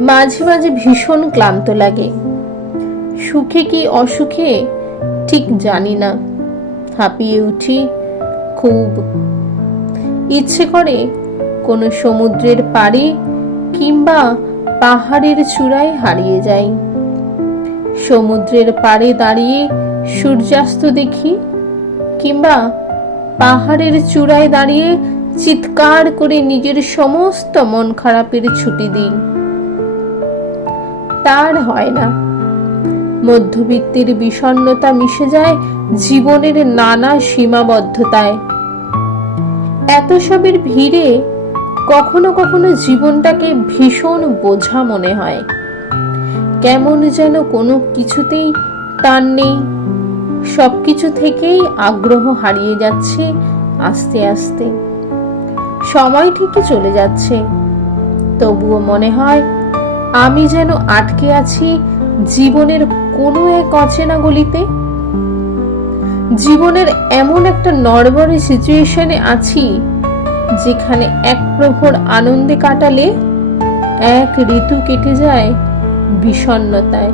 মাঝে মাঝে ভীষণ ক্লান্ত লাগে। সুখে কি অসুখে ঠিক জানি না, হাঁপিয়ে উঠি খুব। ইচ্ছে করে কোনো সমুদ্রের পাড়ে কিংবা পাহাড়ের চূড়ায় হারিয়ে যাই। সমুদ্রের পাড়ে দাঁড়িয়ে সূর্যাস্ত দেখি, কিংবা পাহাড়ের চূড়ায় দাঁড়িয়ে চিৎকার করে নিজের সমস্ত মন খারাপের ছুটি দিই। তার হয় না। মধ্যবিত্তের বিষণ্ণতা মিশে যায় জীবনের নানা সীমাবদ্ধতায়। এত সবের ভিড়ে কখনো কখনো জীবনটাকে ভীষণ বোঝা মনে হয়। কেমন যেন কোনো কিছুতেই টান নেই, সবকিছু থেকেই আগ্রহ হারিয়ে যাচ্ছে আস্তে আস্তে। সময় ঠিকই চলে যাচ্ছে, তবুও মনে হয় আমি যেন আটকে আছি জীবনের কোনো এক অচেনা গলিতে। জীবনের এমন একটা নড়বড়ে সিচুয়েশনে আছি যেখানে এক প্রহর আনন্দে কাটালে এক ঋতু কেটে যায় বিষণ্ণতায়।